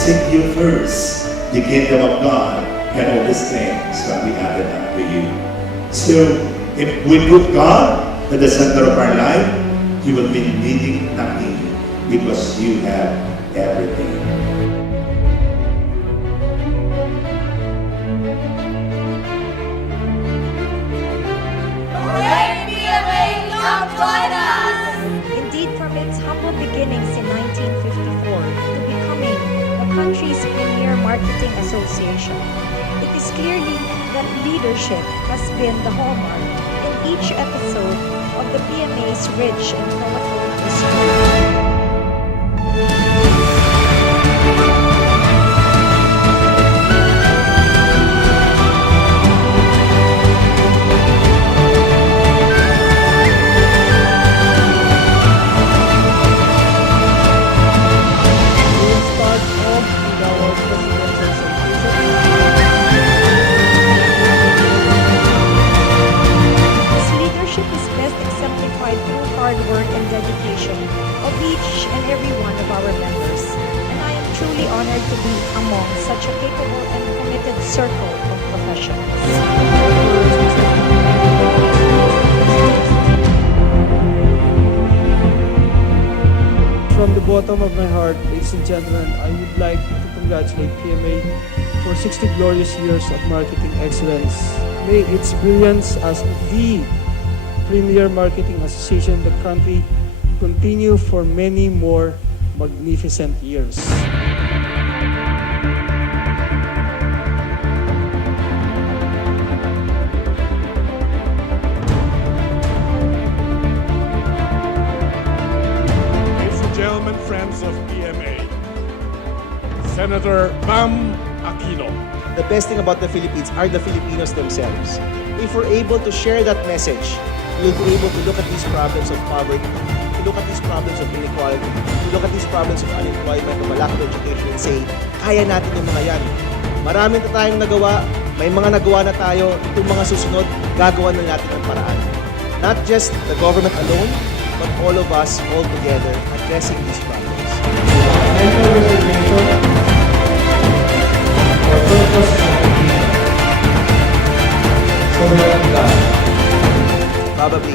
seek you first, the kingdom of God, and all these things shall be added unto you. So, if we put God at the center of our life, you will be needing nothing because you have everything. Indeed, from its humble beginnings in 1954 to becoming the country's premier marketing association, it is clearly that leadership has been the hallmark in each episode of the PMA's rich and colorful history. Hard work and dedication of each and every one of our members, and I am truly honored to be among such a capable and committed circle of professionals. From the bottom of my heart, ladies and gentlemen, I would like to congratulate PMA for 60 glorious years of marketing excellence. May its brilliance as the premier marketing association in the country continue for many more magnificent years. Ladies and gentlemen, friends of PMA, Senator Bam Aquino. The best thing about the Philippines are the Filipinos themselves. If we're able to share that message, we'll be able to look at these problems of poverty, to look at these problems of inequality, to look at these problems of unemployment, of a lack of education, and say, kaya natin yung mga yan. Marami na tayong nagawa, may mga nagawa na tayo, itong mga susunod, gagawa na natin ang paraan. Not just the government alone, but all of us all together addressing these problems. Probably,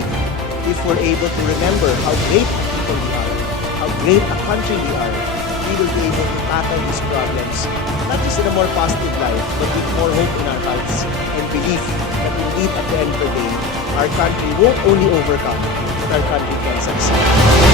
if we're able to remember how great people we are, how great a country we are, we will be able to tackle these problems, not just in a more positive light, but with more hope in our hearts and belief that indeed at the end of the day, our country won't only overcome, but our country can succeed.